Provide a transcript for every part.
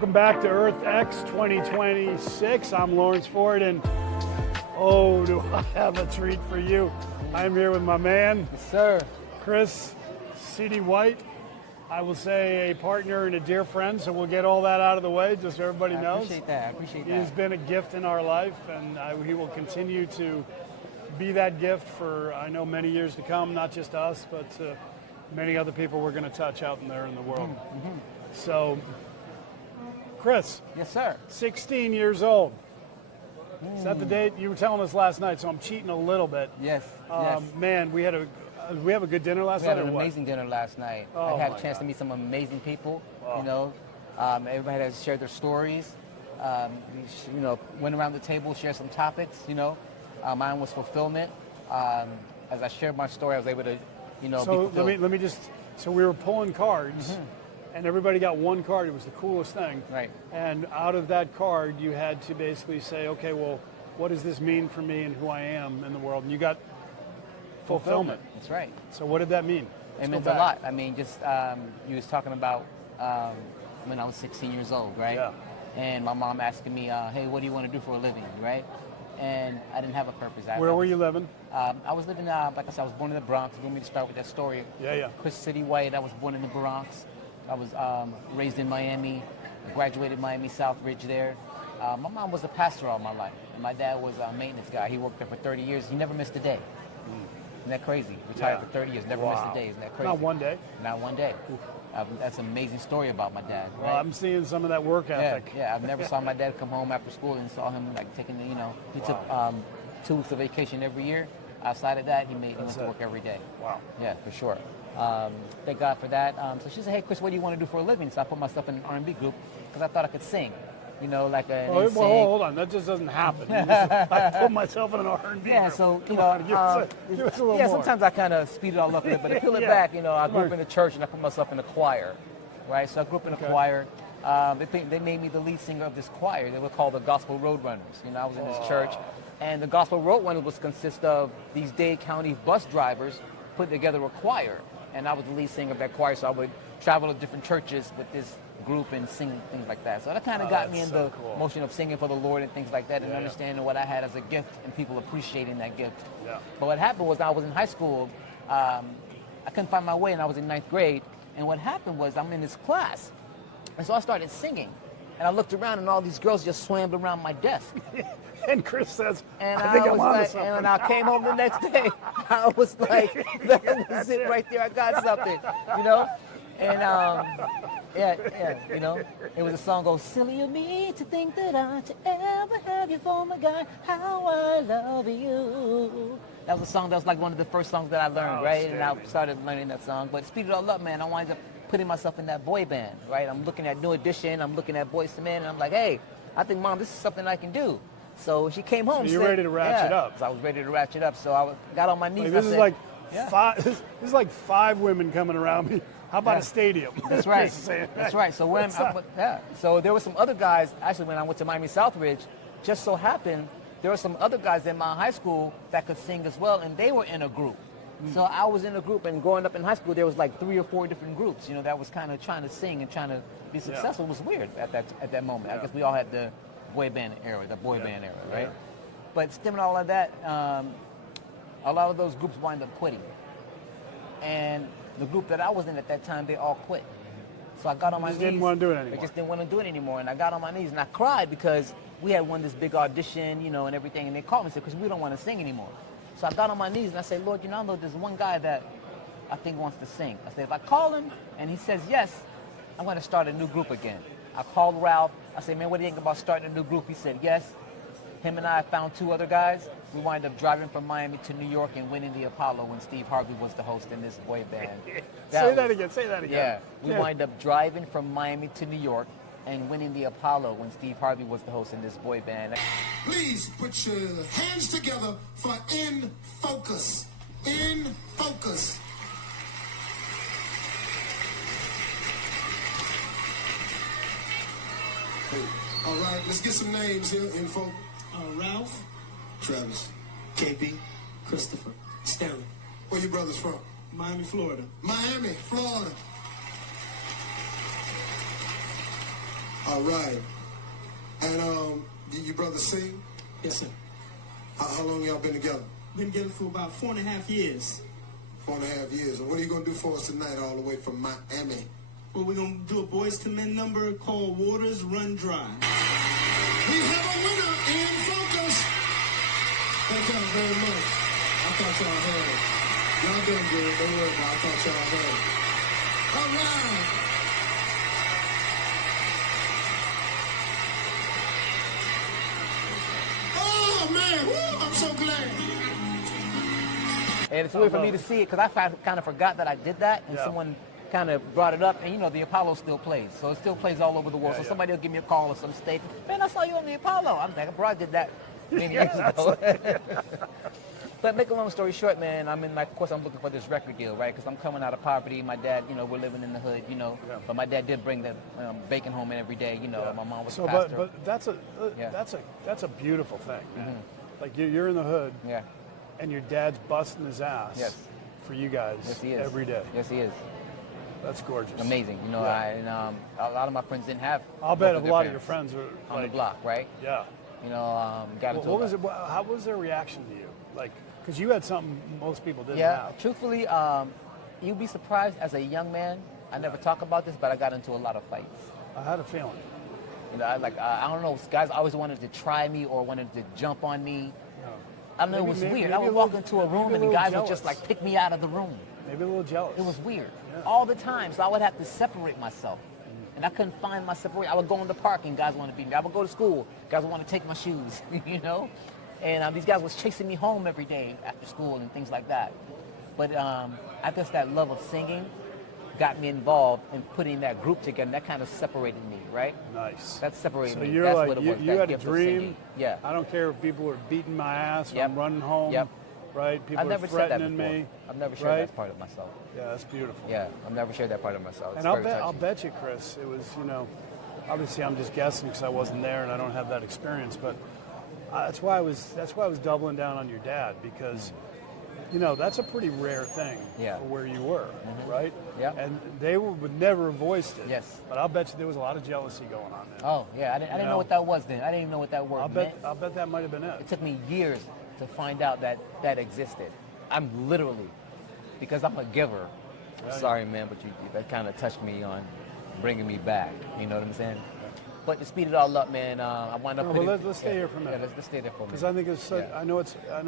Welcome back to EarthX 2026. I'm Lawrence Ford, and oh, do I have a treat for you. I'm here with my man, Yes, sir. Chris C.D. White. I will say a partner and a dear friend, so we'll get all that out of the way just so everybody knows. I appreciate that. I appreciate He that. has been a gift in our life, and he will continue to be that gift for, I know, many years to come, not just us, but many other people we're going to touch out there in the world. Mm-hmm. So, Chris. Yes, sir. 16 years old. Is that the date you were telling us last night? So I'm cheating a little bit. Yes. Yes. Man, we have a good dinner last We night. had an or what? amazing dinner last night. Oh, I had my a chance to God. meet some amazing people. Wow. You know, everybody has shared their stories. We went around the table, shared some topics. You know, mine was fulfillment. As I shared my story, I was able to, be So fulfilled. let me just. So we were pulling cards, and everybody got one card. It was the coolest thing. Right. And out of that card, you had to basically say, okay, well, what does this mean for me and who I am in the world? And you got fulfillment. That's right. So what did that mean? It Let's meant go a back. lot. I mean, just you was talking about when I was 16 years old, right? Yeah. And my mom asking me, hey, what do you want to do for a living, right? And I didn't have a purpose. Where were you living? I was living, like I said, I was born in the Bronx. You want me to start with that story? Yeah. Chris C.D. White, I was born in the Bronx. I was raised in Miami. I graduated Miami Southridge there. My mom was a pastor all my life, and my dad was a maintenance guy. He worked there for 30 years. He never missed a day. Isn't that crazy? Retired for 30 years, never missed a day. Isn't that crazy? Not one day. Not one day. That's an amazing story about my dad. Well, Right? I'm seeing some of that work ethic. Yeah. I've never saw my dad come home after school and saw him like taking the, he took 2 weeks of vacation every year. Outside of that, he went to work every day. Wow. Yeah, for sure. Thank God for that. So she said, hey, Chris, what do you want to do for a living? So I put myself in an R&B group because I thought I could sing. Like a. Well, hold on. That just doesn't happen. I put myself in an R&B Yeah, group. so, give us a little more. sometimes I kind of speed it all up a bit, but to peel it back, I grew up in the church and I put myself in the choir, right? So I grew up in a choir. They made me the lead singer of this choir. They were called the Gospel Roadrunners. I was in this church, and the Gospel Roadrunners was consist of these Dade County bus drivers put together a choir, and I was the lead singer of that choir, so I would travel to different churches with this group and sing things like that. So that kind of got me in the motion of singing for the Lord and things like that, and understanding what I had as a gift and people appreciating that gift. Yeah. But what happened was I was in high school, I couldn't find my way, and I was in 9th grade, and what happened was I'm in this class, and so I started singing, and I looked around and all these girls just swam around my desk. And Chris says, And I think I'm onto something. and when I came home the next day, I was like, that was it right there, I got something, And it was a song goes, silly of me to think that I should ever have you for my guy, how I love you. That was a song that was like one of the first songs that I learned, right? And I started learning that song. But speed it all up, man, I wanted to putting myself in that boy band, right? I'm looking at New Edition, I'm looking at Boyz II Men, and I'm like, hey, I think, Mom, this is something I can do. So she came home. So you're ready to ratchet up. So I was ready to ratchet up. So I got on my knees. This and is I like said, five. This is like 5 women coming around me. How about a stadium? That's right. Just saying. That's right. So So there were some other guys. Actually, when I went to Miami Southridge, just so happened there were some other guys in my high school that could sing as well, and they were in a group. So I was in a group, and growing up in high school, there was like 3 or 4 different groups. That was kind of trying to sing and trying to be successful. It was weird at that moment. Yeah. I guess we all had the boy band era, right? But stemming all of that, a lot of those groups wind up quitting. And the group that I was in at that time, they all quit. So I got on my knees. Didn't want to do it anymore. They just didn't want to do it anymore. And I got on my knees and I cried because we had won this big audition, and everything. And they called me and said, because we don't want to sing anymore. So I got on my knees and I said, Lord, I know there's one guy that I think wants to sing. I said, if I call him and he says yes, I'm going to start a new group again. I called Ralph. I said, man, what do you think about starting a new group? He said, yes. Him and I found 2 other guys. We wind up driving from Miami to New York and winning the Apollo when Steve Harvey was the host in this boy band. Say that again. Yeah. We wind up driving from Miami to New York and winning the Apollo when Steve Harvey was the host in this boy band. Please put your hands together for In Focus. In Focus. All right, let's get some names here. In Focus. Ralph, Travis. KB, Christopher, Stanley. Where your brothers from? Miami, Florida. Miami, Florida. All right. And you brothers sing? Yes, sir. How long y'all been together? Been together for about 4.5 years. 4.5 years. And what are you gonna do for us tonight, all the way from Miami? Well, we're gonna do a Boys to Men number called Waters Run Dry. We have a winner in focus. Thank y'all very much. I thought y'all heard it. Y'all doing good. Don't worry about it. I thought y'all heard it. All right. Oh, man. Woo, I'm so glad. And it's weird for me to see it because I kind of forgot that I did that, and someone kind of brought it up, and you know the Apollo still plays, so it still plays all over the world. So somebody will give me a call or some state, man, I saw you on the Apollo. I'm like, bro, I did that many years ago. But make a long story short, man, of course I'm looking for this record deal, right? Because I'm coming out of poverty. My dad, you know, we're living in the hood, you know, but my dad did bring the bacon home every day, you know. My mom was a pastor. But that's a beautiful thing, man. Like you're in the hood, and your dad's busting his ass for you guys every day. Yes, he is. That's gorgeous. Amazing. You know, a lot of my friends didn't have. I'll bet a lot of your friends are on the block, right? Yeah. You know, got into what was it? How was their reaction to you? Like, because you had something most people didn't Yeah. have. Truthfully, you'd be surprised. As a young man, I never talk about this, but I got into a lot of fights. I had a feeling. You know, I don't know. Guys always wanted to try me or wanted to jump on me. I don't know. It was weird. I would walk into a room and the guys would just like pick me out of the room. Maybe a little jealous. It was weird. All the time. So I would have to separate myself. And I couldn't find my separation. I would go in the park and guys want to beat me. I would go to school. Guys would want to take my shoes, you know? And these guys was chasing me home every day after school and things like that. But I guess that love of singing got me involved in putting that group together. And that kind of separated me, right? Nice. That separated me. So you're That's like, what it was. you that had a gift of dream. singing. Yeah. I don't care if people are beating my ass or I'm running home. Right? People I've never are said that threatening before. me. I've never shared that part of myself. Yeah, that's beautiful. Yeah, I've never shared that part of myself. It's And I'll bet you, Chris, it was, you know, obviously I'm just guessing because I wasn't there and I don't have that experience, but that's why I was doubling down on your dad because, you know, that's a pretty rare thing for where you were, right? Yeah. And they would never have voiced it. Yes. But I'll bet you there was a lot of jealousy going on there. Oh, yeah. I didn't know what that was then. I didn't even know what that word meant. I'll bet that might have been it. It took me years to find out that existed. I'm literally, because I'm a giver. Sorry, man, but that kind of touched me on bringing me back. You know what I'm saying? But to speed it all up, man, I wound up. Let's stay here for a minute. Yeah, let's stay there for a minute. Because I think it's. I know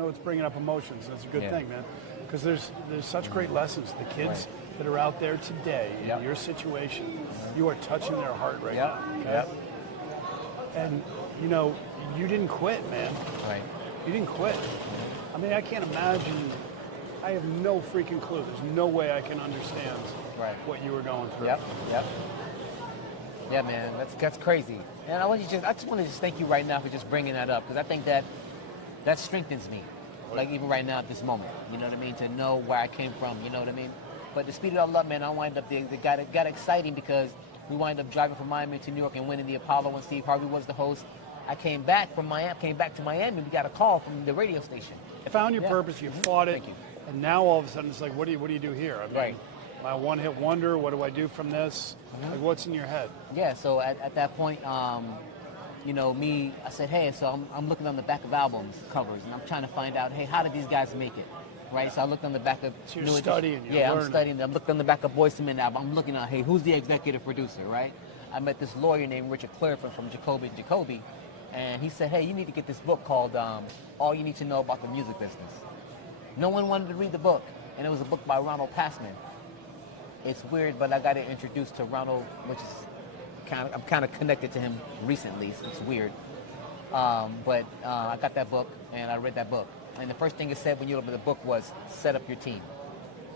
it's bringing up emotions. It's a good thing, man. Because there's such great lessons. The kids that are out there today in your situation, you are touching their heart right now. Okay? And you know, you didn't quit, man. Right. You didn't quit. I mean, I can't imagine. I have no freaking clue. There's no way I can understand what you were going through. Yep. Yeah, man, that's crazy. And I just want to thank you right now for just bringing that up because I think that strengthens me. Like even right now at this moment, you know what I mean? To know where I came from, you know what I mean? But to speed it all up, man, I wind up there. It got exciting because we wind up driving from Miami to New York and winning the Apollo when Steve Harvey was the host. I came back to Miami. We got a call from the radio station. You found your purpose. You fought it. Thank you. And now all of a sudden it's like, what do you do here? I mean, my one-hit wonder. What do I do from this? Like, what's in your head? Yeah. So at that point, you know, I said, hey, so I'm looking on the back of albums covers, and I'm trying to find out, hey, how did these guys make it? Right. So I looked on the back of. So you're studying. I'm studying. I looked on the back of Boyz II Men album. I'm looking at, hey, who's the executive producer? Right. I met this lawyer named Richard Clairford from Jacoby, and he said, hey, you need to get this book called All You Need to Know About the Music Business. No one wanted to read the book, and it was a book by Ronald Passman. It's weird, but I got introduced to Ronald, which is I'm kind of connected to him recently, so it's weird. But I got that book, and I read that book. And the first thing it said when you opened the book was, set up your team,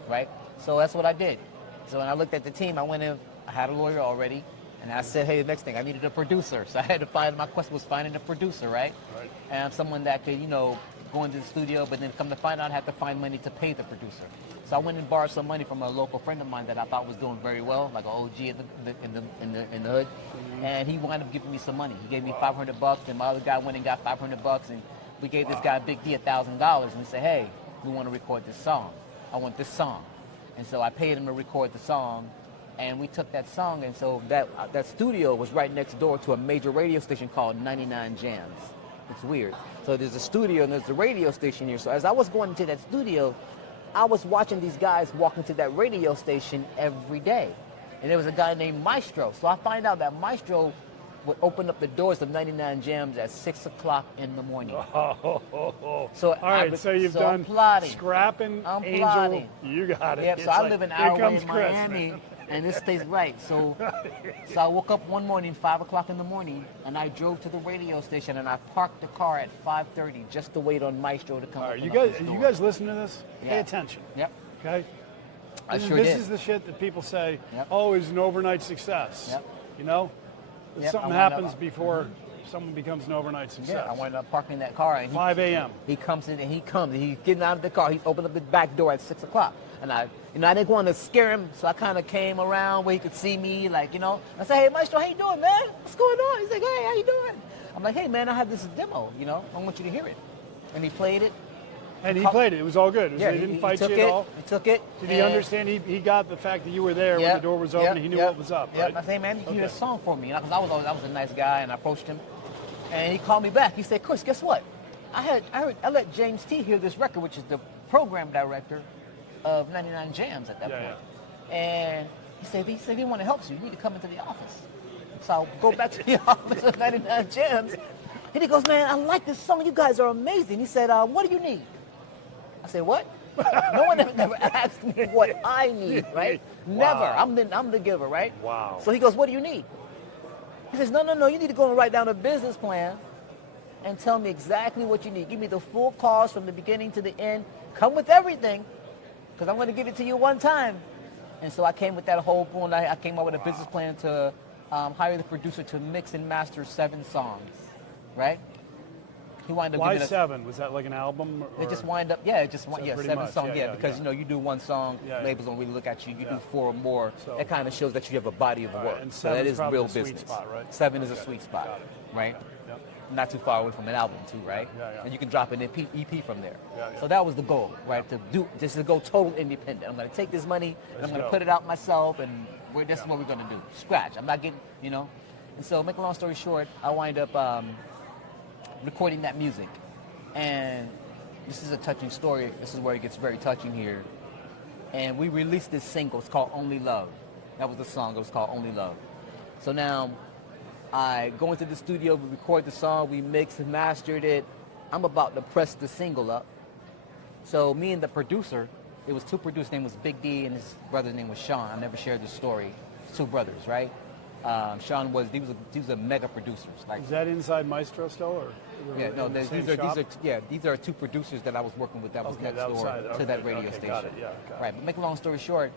right? So that's what I did. So when I looked at the team, I went in, I had a lawyer already, and I said, hey, the next thing, I needed a producer. So I had to my quest was finding a producer, right? And someone that could, you know, go into the studio, but then come to find out I had to find money to pay the producer. So I went and borrowed some money from a local friend of mine that I thought was doing very well, like an OG in the hood. And he wound up giving me some money. He gave me $500, and my other guy went and got $500, and we gave this guy Big D $1,000, and we said, hey, we want to record this song. I want this song. And so I paid him to record the song, And we took that song, and so that studio was right next door to a major radio station called 99 Jams. It's weird. So there's a studio and there's a radio station here. So as I was going into that studio, I was watching these guys walk into that radio station every day. And there was a guy named Maestro. So I find out that Maestro would open up the doors of 99 Jams at 6 o'clock in the morning. So all right, so you've done Scrapping, Angel. Plotting. You got it. Yep, so I live an hour away in Chris, Miami, man. and this stays right. So I woke up one morning, 5 o'clock in the morning, and I drove to the radio station, and I parked the car at 5:30 just to wait on Maestro to come. All right, open you up guys, his you door. guys listen to this? Yeah. Pay attention. Yep. Okay. I This sure is did. the shit that people say. Yep. Oh, is an overnight success. Yep. You know, Yep, something I wound happens up- before someone becomes an overnight success. Yeah, I wound up parking that car. And 5 a.m. He comes in and he's getting out of the car. He's opened up the back door at 6 o'clock. And I didn't want to scare him, so I kind of came around where he could see me, I said, hey, Maestro, how you doing, man? What's going on? He's like, hey, how you doing? I'm like, hey, man, I have this demo, I want you to hear it. And he played it. And he played it. It was all good. He didn't fight you took at all. He took it. Did he understand? He got the fact that you were there when the door was open. He knew what was up. Yeah, Right? I said, hey, man, you Okay. did a song for me. Because I was a nice guy, and I approached him. And he called me back. He said, Chris, guess what? I let James T hear this record, which is the program director of 99 Jams at that point. And he said, he want to help you. You need to come into the office. So I'll go back to the office of 99 Jams. And he goes, man, I like this song. You guys are amazing. He said, what do you need? I said, what? No one ever asked me what I need, right? Never. I'm the giver, right? Wow. So he goes, what do you need? He says, no, you need to go and write down a business plan and tell me exactly what you need. Give me the full cost from the beginning to the end. Come with everything, because I'm going to give it to you one time. And so I came with that whole point. I came up with a business plan to hire the producer to mix and master 7 songs, right? He wound up Why giving us 7? Was that like an album? Or? it just wind up, yeah, pretty 7 much, songs, yeah, because you do one song, Yeah, yeah. labels don't really look at you. You Yeah. do 4 or more. So- That kind of shows that you have a body of All work. right, and So that 7's is probably real the sweet business. spot, right? 7 is a Okay. sweet spot, Got it. right? Yep. Not too far away from an album too, right? Yeah, yeah. And you can drop an EP from there. Yeah, yeah. So that was the goal, right? Just to go total independent. I'm going to take this money and I'm going go. to put it out myself, and this is what we're going to do. Scratch. I'm not getting, And so, make a long story short, I wind up recording that music, and this is a touching story. This is where it gets very touching here. And we released this single. It's called Only Love. That was the song. It was called Only Love. So now I go into the studio, we record the song, we mix and mastered it. I'm about to press the single up. So me and the producer, it was 2 producers. His name was Big D and his brother's name was Sean. I never shared this story. 2 brothers, right? Sean was these are mega producers. Like, Is that inside Maestro still, or? yeah, no, in the same these shop? are these are 2 producers that I was working with that was Okay, next that door side, to okay, that radio okay, station. got it, yeah, got it. Right, but make a long story short,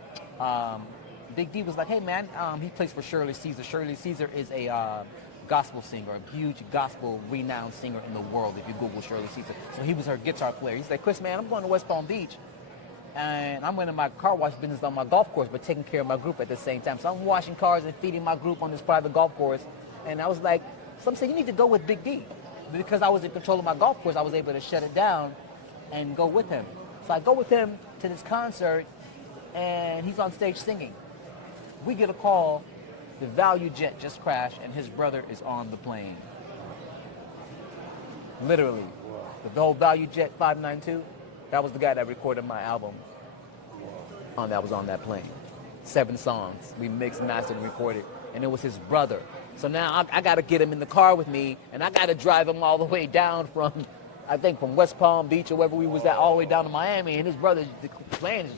Big D was like, hey man, he plays for Shirley Caesar. Shirley Caesar is a gospel singer, a huge gospel renowned singer in the world if you Google Shirley Caesar. So he was her guitar player. He's like, Chris, man, I'm going to West Palm Beach, and I'm running my car wash business on my golf course, but taking care of my group at the same time. So I'm washing cars and feeding my group on this private golf course. And I was like, some say you need to go with Big D. Because I was in control of my golf course, I was able to shut it down and go with him. So I go with him to this concert, and he's on stage singing. We get a call, the Value jet just crashed, and his brother is on the plane. Literally. The whole Value jet 592, that was the guy that recorded my album. That was on that plane. 7 songs. We mixed, mastered, and recorded. And it was his brother. So now I got to get him in the car with me, and I got to drive him all the way down from West Palm Beach or wherever we was at, all the way down to Miami. And his brother, the plane is.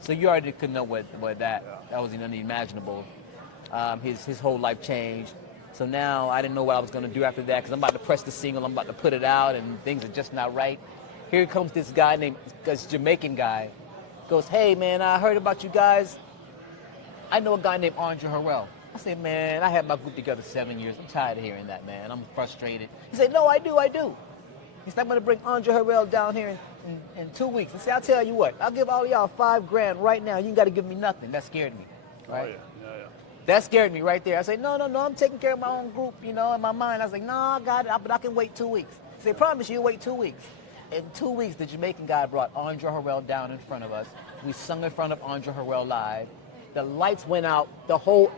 So you already could know what that was unimaginable. His whole life changed. So now I didn't know what I was going to do after that, because I'm about to press the single, I'm about to put it out, and things are just not right. Here comes this guy named, this Jamaican guy, goes, hey man, I heard about you guys. I know a guy named Andre Harrell. I said, man, I had my group together 7 years. I'm tired of hearing that, man. I'm frustrated. He said, no, I do. He said, I'm going to bring Andre Harrell down here in 2 weeks. I said, I'll tell you what, I'll give all y'all $5,000 right now. You ain't got to give me nothing. That scared me, right? Oh, yeah. That scared me right there. I said, no, I'm taking care of my own group, in my mind. I was like, no, I got it, but I can wait 2 weeks. He said, promise you, wait 2 weeks. In 2 weeks, the Jamaican guy brought Andre Harrell down in front of us. We sung in front of Andre Harrell live. The lights went out.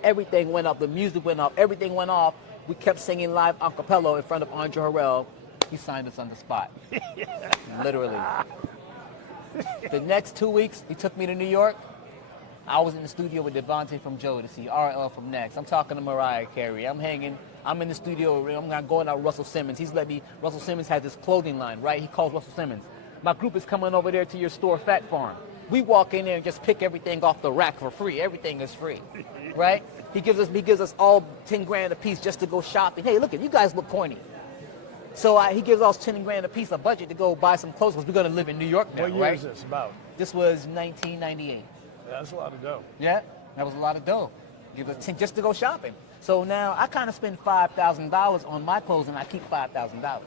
Everything went up. The music went up. Everything went off. We kept singing live a cappella in front of Andre Harrell. He signed us on the spot. Literally. The next 2 weeks, he took me to New York. I was in the studio with Devontae from Joe to see RL from Next. I'm talking to Mariah Carey. I'm in the studio. I'm not going out with Russell Simmons. Russell Simmons has this clothing line, right? He calls Russell Simmons. My group is coming over there to your store, Fat Farm. We walk in there and just pick everything off the rack for free. Everything is free, right? He gives us all 10 grand a piece just to go shopping. Hey, look, you guys look corny. So he gives us 10 grand a piece, a budget to go buy some clothes because we're going to live in New York now, What year right? is this about? This was 1998. Yeah, that's a lot of dough. Yeah, that was a lot of dough. Give us 10 just to go shopping. So now I kind of spend $5,000 on my clothes and I keep $5,000.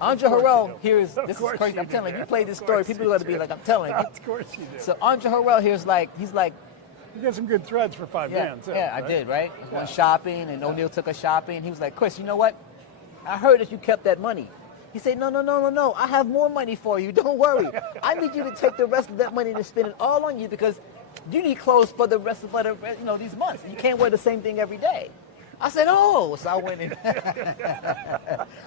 Andre Harrell this is crazy. I'm telling you, play this story, people are going to be like, I'm telling you. Of course you do. So Andre Harrell he's like, You got some good threads for $5 grand, too. yeah, right? I did, right? I went shopping, and O'Neal took us shopping. He was like, Chris, you know what? I heard that you kept that money. He said, no. I have more money for you. Don't worry. I need you to take the rest of that money and spend it all on you because you need clothes for the rest of these months. You can't wear the same thing every day. I said, oh, so I went in.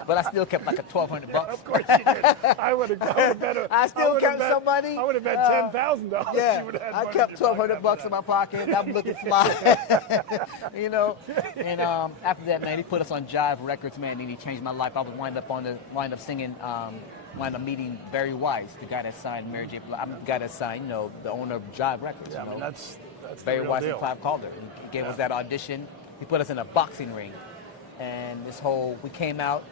But I still kept like a $1,200. Of course you did. I would have bet. I still kept some money. I would have bet $10,000. Yeah, You would have had I money kept to talk $1,200 about in my pocket. I'm looking fly, And after that, man, he put us on Jive Records, man, and he changed my life. I was wind up singing, wind up meeting Barry Weiss, the guy that signed Mary J. Blige. I'm the guy that signed, the owner of Jive Records. Yeah, I mean, that's Barry the real Weiss deal. and Clive Calder. He gave us that audition. He put us in a boxing ring, and we came out.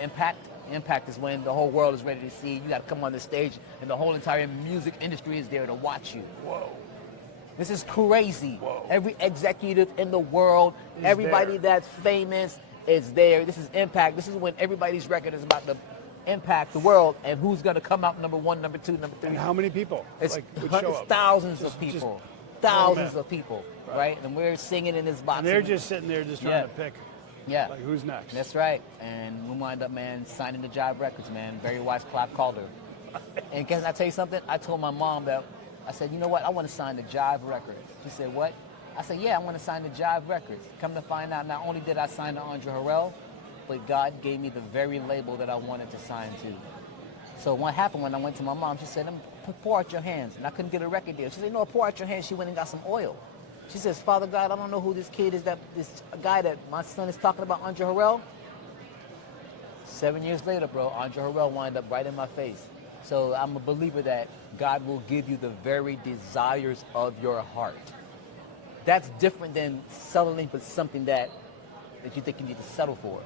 Impact is when the whole world is ready to see you. You got to come on the stage, and the whole entire music industry is there to watch you. Whoa. This is crazy. Whoa. Every executive in the world, everybody that's famous is there. This is Impact. This is when everybody's record is about to impact the world, and who's going to come out number 1, number 2, number 3. And how many people? It's, would show it's up? thousands of people. Thousands men. of people, right? And we're singing in this box. And they're just sitting there just trying to pick, yeah. like, who's next? That's right. And we wind up, man, signing the Jive Records, man. Barry Weiss, Clive Calder. And can I tell you something? I told my mom I said, you know what? I want to sign the Jive Records. She said, what? I said, yeah, I want to sign the Jive Records. Come to find out, not only did I sign to Andre Harrell, but God gave me the very label that I wanted to sign to. So what happened when I went to my mom, she said, pour out your hands. And I couldn't get a record deal. She said, no, pour out your hands. She went and got some oil. She says, Father God, I don't know who this kid is, this guy that my son is talking about, Andre Harrell. 7 years later, bro, Andre Harrell wound up right in my face. So I'm a believer that God will give you the very desires of your heart. That's different than settling for something that you think you need to settle for.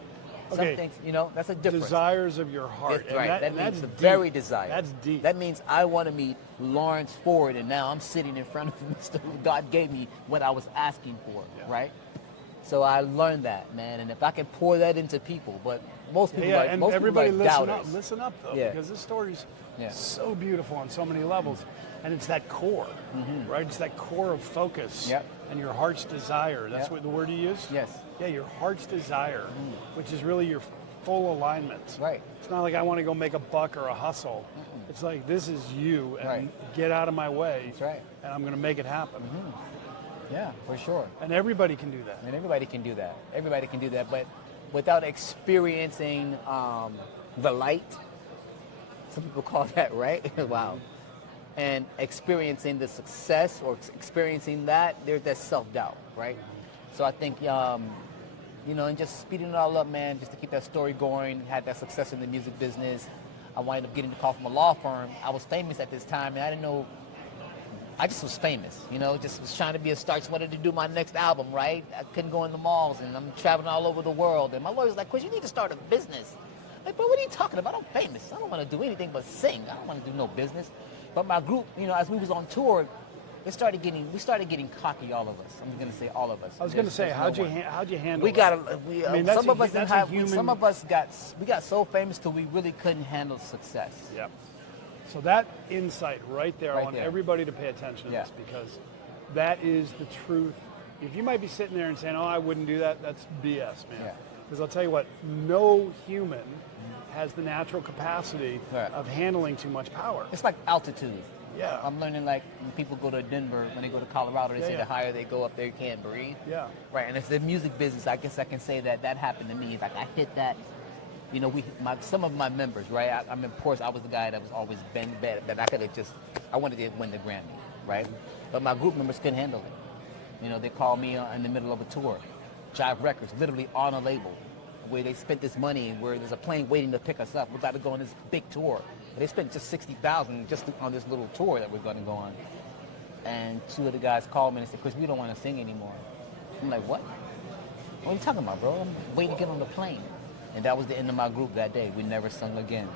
Okay. Some things, that's a difference. Desires of your heart. That's right. That means that's the deep. very desire. That's deep. That means I want to meet Lawrence Ford, and now I'm sitting in front of Mr. who God gave me what I was asking for, right? So I learned that, man. And if I can pour that into people, but most people most everybody people like listen doubters. up. Listen up, though, Yeah. because this story's so beautiful on so many levels. And it's that core, right? It's that core of focus and your heart's desire. That's what the word you use? Yes. Yeah, your heart's desire, which is really your full alignment. Right. It's not like I want to go make a buck or a hustle. It's like, this is you, and get out of my way. That's right. And I'm going to make it happen. Yeah, for sure. And everybody can do that. And everybody can do that. Everybody can do that, but without experiencing the light, some people call that, right? Wow. And experiencing the success or experiencing that, there's that self-doubt, right? So I think, and just speeding it all up, man, just to keep that story going, had that success in the music business. I wound up getting the call from a law firm. I was famous at this time, and I didn't know. I just was famous, just was trying to be a star. Just wanted to do my next album, right? I couldn't go in the malls, and I'm traveling all over the world. And my lawyer's like, Chris, you need to start a business. I'm like, bro, what are you talking about? I'm famous. I don't want to do anything but sing. I don't want to do no business. But my group, as we was on tour, we started getting cocky, all of us. I'm going to say all of us. I was going to say, how'd you handle we that? Some of us got so famous till we really couldn't handle success. Yeah. So that insight right there, Right I want there. everybody to pay attention to this, because that is the truth. If you might be sitting there and saying, oh, I wouldn't do that, that's BS, man. Yeah. Because I'll tell you what, no human has the natural capacity of handling too much power. It's like altitude. Yeah. I'm learning like when people go to Denver, when they go to Colorado, they say the higher they go up there, you can't breathe. Yeah. Right, and it's the music business. I guess I can say that happened to me. It's like I hit that. You know, some of my members, right? I mean, of course, I was the guy that was always been bad. That I could have just, I wanted to win the Grammy, right? But my group members couldn't handle it. You know, they called me in the middle of a tour, Jive Records, literally on a label, where they spent this money, where there's a plane waiting to pick us up. We're about to go on this big tour. They spent just $60,000 just on this little tour that we're going to go on. And two of the guys called me and said, "Chris, we don't want to sing anymore." I'm like, "What? What are you talking about, bro? I'm waiting to get on the plane." And that was the end of my group that day. We never sung again.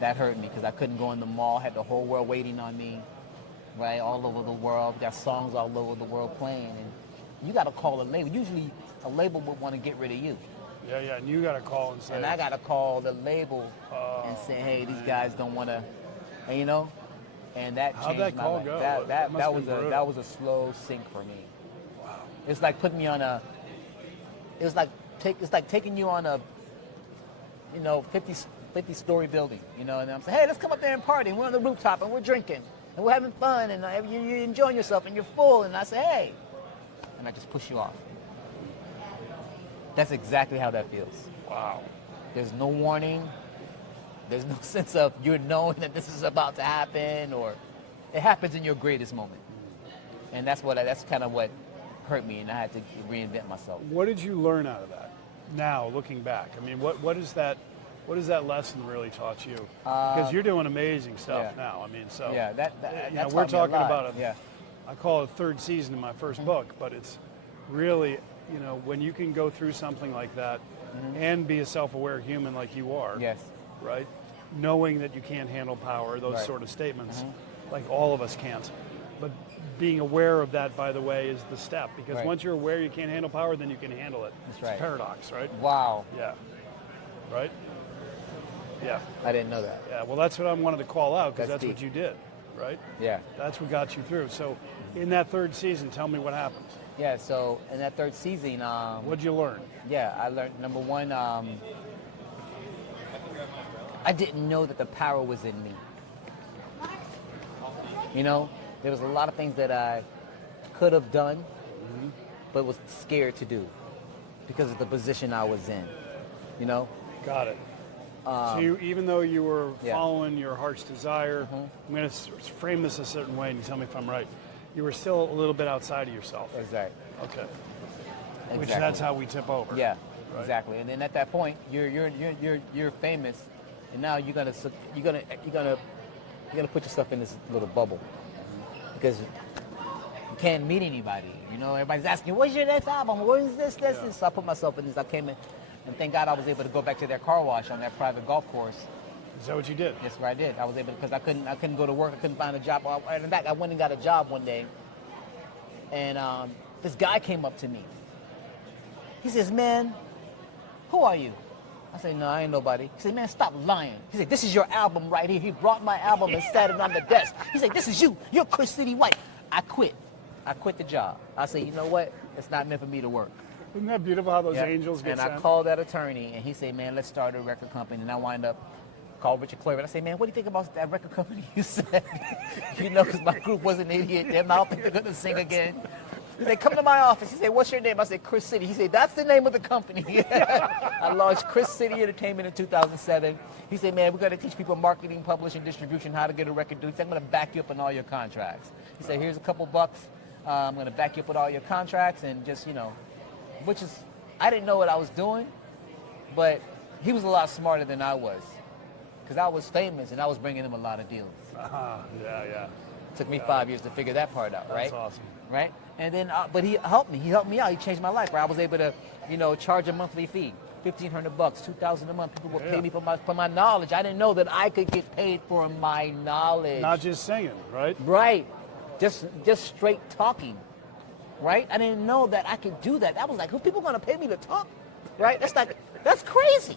That hurt me because I couldn't go in the mall, had the whole world waiting on me, right? All over the world. Got songs all over the world playing. And you got to call a label. Usually a label would want to get rid of you. Yeah, yeah, and you got to call and say. And I got to call the label and say, "Hey, these guys don't want to," and, you know, and that changed How'd that my call life. go? That was a slow sink for me. Wow. It's like putting me on a. It's like taking you on a, 50-story building, and I'm saying, "Hey, let's come up there and party. And we're on the rooftop and we're drinking and we're having fun and you're enjoying yourself and you're full." And I say, "Hey," and I just push you off. That's exactly how that feels. Wow. There's no warning. There's no sense of you're knowing that this is about to happen, or it happens in your greatest moment. And that's kind of what hurt me, and I had to reinvent myself. What did you learn out of that? Now, looking back, I mean, what is that lesson really taught you? Because you're doing amazing stuff now. I mean, so that we're talking about I call it third season in my first book, but it's really, when you can go through something like that and be a self-aware human like you are, yes, right? Knowing that you can't handle power, those sort of statements, like all of us can't. But being aware of that, by the way, is the step. Because once you're aware you can't handle power, then you can handle it. That's It's a paradox, right? Wow. Yeah. Right? Yeah. I didn't know that. Yeah, well, that's what I wanted to call out, because that's deep. what you did, right? Yeah. That's what got you through. So in that third season, tell me what happened. Yeah, so in that third season... What'd you learn? Yeah, I learned, number one, I didn't know that the power was in me. There was a lot of things that I could have done, but was scared to do because of the position I was in, Got it. So even though you were following your heart's desire, I'm going to frame this a certain way, and you tell me if I'm right. You were still a little bit outside of yourself. Exactly. Okay. Which that's how we tip over. Yeah, right? exactly. And then at that point, you're famous, and now you're gonna put yourself in this little bubble because you can't meet anybody. Everybody's asking, "What's your next album? What is this?" So I put myself in this. I came in, and thank God I was able to go back to their car wash on that private golf course. Is that what you did? That's what I did. I was able because I couldn't go to work. I couldn't find a job. In fact, I went and got a job one day, and this guy came up to me. He says, "Man, who are you?" I said, "No, I ain't nobody." He said, "Man, stop lying." He said, "This is your album right here." He brought my album and sat it on the desk. He said, "This is you. You're Chris City White." I quit. I quit the job. I said, "You know what? It's not meant for me to work." Isn't that beautiful how those angels get and sent? I called that attorney, and he said, "Man, let's start a record company." And I wind up called Richard Clare, and I say, "Man, what do you think about that record company you said?" Because my group was an idiot. I don't think they're going to sing again. He said, "Come to my office." He said, "What's your name?" I said, "Chris City." He said, "That's the name of the company." I launched Chris City Entertainment in 2007. He said, "Man, we're going to teach people marketing, publishing, distribution, how to get a record deal." He said, "I'm going to back you up in all your contracts." He said, "Here's a couple bucks. I'm going to back you up with all your contracts," and just, which is, I didn't know what I was doing, but he was a lot smarter than I was because I was famous and I was bringing him a lot of deals. Yeah. Took me 5 years to figure that part out, right? That's awesome. Right? And then, but he helped me. He helped me out. He changed my life. Where I was able to, charge a monthly fee, $1,500, $2,000 a month. People would pay me for my knowledge. I didn't know that I could get paid for my knowledge. Not just singing, right? Right. Just straight talking, right? I didn't know that I could do that. I was like, who people gonna pay me to talk, right? That's crazy.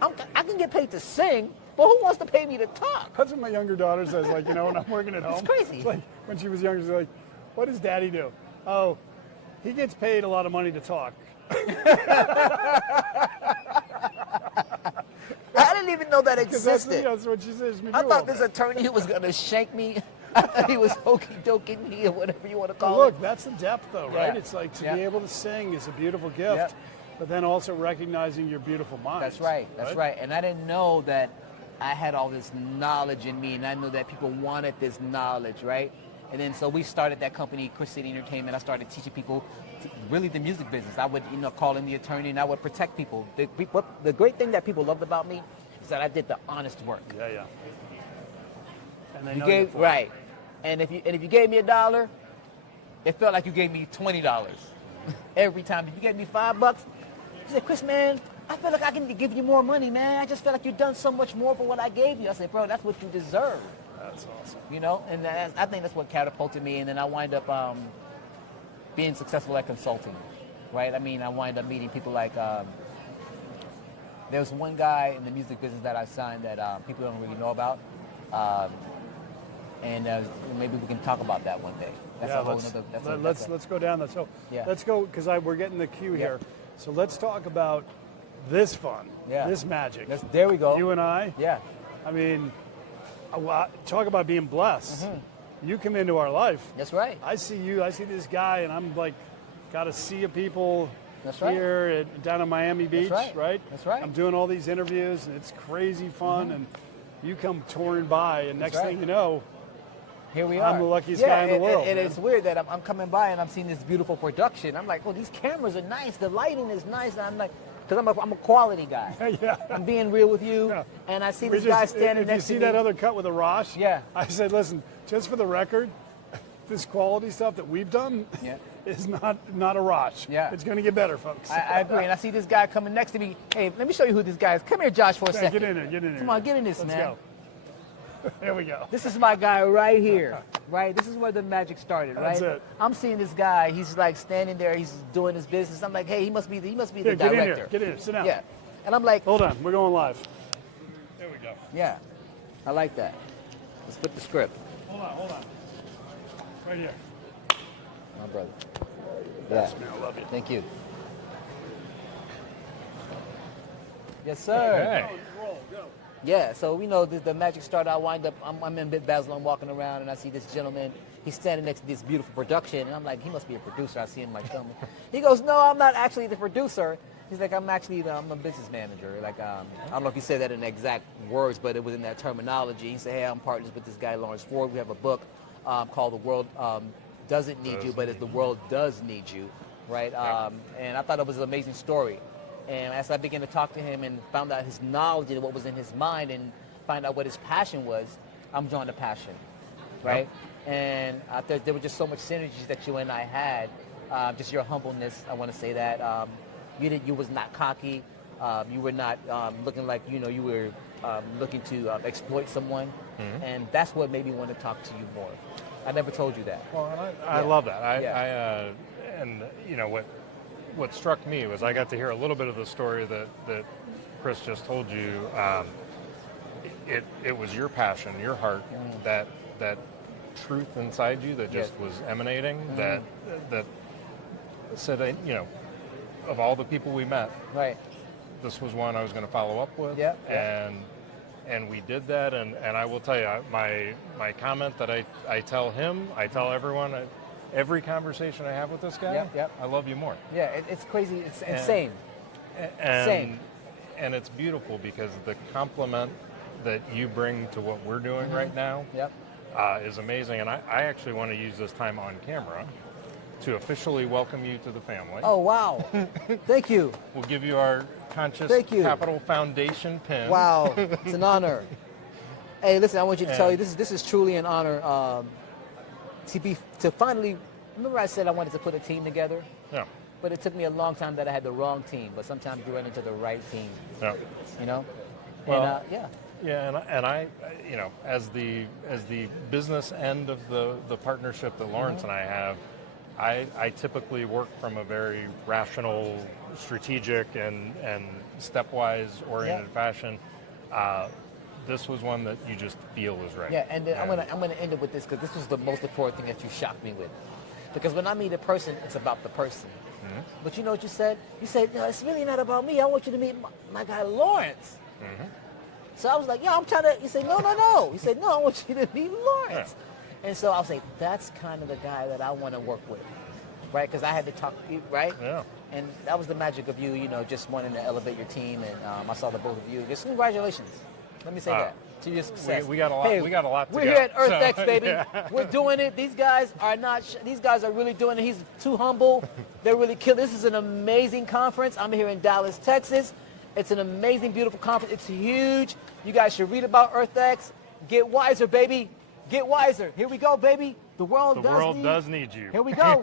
I can get paid to sing, but who wants to pay me to talk? That's what my younger daughter says, when I'm working at home. It's crazy. It's like, when she was younger, she's like, "What does Daddy do?" "Oh, he gets paid a lot of money to talk." I didn't even know that Because existed. that's what she says. I thought this attorney was going to shank me. I thought he was hokey doking me or whatever you want to call Look, it. that's the depth, though, right? Yeah. It's like to Yeah. be able to sing is a beautiful gift, Yeah. but then also recognizing your beautiful mind. That's right. That's right. And I didn't know that I had all this knowledge in me, and I knew that people wanted this knowledge, right? And then so we started that company, Chris City Entertainment. I started teaching people really the music business. I would, call in the attorney, and I would protect people. The great thing that people loved about me is that I did the honest work. Yeah, yeah. And they You know gave you're for it. right, and if you gave me $1, it felt like you gave me $20 every time. If you gave me $5, you said, Chris, man, I feel like I can give you more money, man. I just feel like you've done so much more for what I gave you. I said, bro, that's what you deserve. That's awesome. And I think that's what catapulted me. And then I wind up being successful at consulting, right? I mean, I wind up meeting people like, there's one guy in the music business that I signed that people don't really know about. And maybe we can talk about that one day. That's a whole nother, let's go down that. So Yeah. let's go, because we're getting the cue Yeah. here. So let's talk about this fun, Yeah. this magic. There we go. You and I. Yeah. I mean, talk about being blessed. You come into our life. That's right. I see you. I see this guy, and I'm like, got a sea of people That's right. here down in Miami Beach, right. That's right. I'm doing all these interviews, and it's crazy fun. And you come touring by, and next right. thing you know, Here we are. I'm the luckiest guy in the world. And man. it's weird that I'm coming by and I'm seeing this beautiful production. I'm like, oh, these cameras are nice. The lighting is nice. And I'm like, because I'm a quality guy. Yeah. I'm being real with you. Yeah. And I see We this guy just- standing if next to you me. see that other cut with a Rosh, Yeah. I said, listen, just for the record, this quality stuff that we've done Yeah. is not a Rosh. Yeah. It's going to get better, folks. I agree. And I see this guy coming next to me. Hey, let me show you who this guy is. Come here, Josh, for a Yeah, second. get in there, get in there. Come on, get in this, Let's man. go. There we go. This is my guy right here, right? This is where the magic started, right? That's it. I'm seeing this guy. He's like standing there. He's doing his business. I'm like, hey, he must be the Here, director. get in here. Get in here. Sit down. Yeah. And I'm like, Hold on. We're going live. There we go. yeah, I like that. Let's flip the script, Hold on. Right here. my brother. Yes, man. I love you. Thank you. Yes, sir. Hey. Roll. Go. Yeah, so the magic started. I wind up, I'm in Bit Basel, I'm walking around, and I see this gentleman. He's standing next to this beautiful production, and I'm like, he must be a producer. I see him like filming. He goes, no, I'm not actually the producer. He's like, I'm a business manager. Like, I don't know if he said that in exact words, but it was in that terminology. He said, hey, I'm partners with this guy, Lawrence Ford. We have a book called The World Doesn't Need You, but it's The World Does Need You, right? And I thought it was an amazing story. And as I began to talk to him and found out his knowledge and what was in his mind and find out what his passion was, I'm drawn to passion, right? And I thought there was just so much synergies that you and I had. Just your humbleness, I want to say that. You was not cocky. You were not looking like, you were looking to exploit someone. And that's what made me want to talk to you more. I never told you that. Well, and I love that. And what struck me was I got to hear a little bit of the story that Chris just told you. It was your passion, your heart, that truth inside you that just was emanating. That said, of all the people we met, Right. this was one I was going to follow up with. Yeah. And we did that. And I will tell you, my comment that I tell him, I tell everyone. Every conversation I have with this guy, I love you more. Yeah, it's crazy. It's insane. Same. And it's beautiful because the compliment that you bring to what we're doing right now is amazing. And I actually want to use this time on camera to officially welcome you to the family. Oh, wow. Thank you. We'll give you our Conscious Thank you. Capital Foundation pin. Wow. It's an honor. Hey, listen, I want you to tell you, this is truly an honor to finally, remember I said I wanted to put a team together? Yeah. But it took me a long time that I had the wrong team, but sometimes you run into the right team, Yeah. Well, Yeah, and I, as the business end of the partnership that Lawrence and I have, I typically work from a very rational, strategic, and stepwise oriented fashion. This was one that you just feel is right. Yeah, and then I'm gonna end it with this because this was the most important thing that you shocked me with. Because when I meet a person, it's about the person. But you know what you said? You said, no, it's really not about me. I want you to meet my guy Lawrence. So I was like, yo, I'm trying to, he said, no. He said, no, I want you to meet Lawrence. And so I was like, that's kind of the guy that I want to work with, right? Because I had to talk, right? Yeah. And that was the magic of you, just wanting to elevate your team. And I saw the both of you. Just congratulations. Let me say that. To your success. We got a lot. Hey, we got a lot to we're go. here at EarthX, So, baby. yeah. We're doing it. These guys are not. These guys are really doing it. He's too humble. They're really killing. This is an amazing conference. I'm here in Dallas, Texas. It's an amazing, beautiful conference. It's huge. You guys should read about EarthX. Get wiser, baby. Get wiser. Here we go, baby. The world The world does need you. Here we go.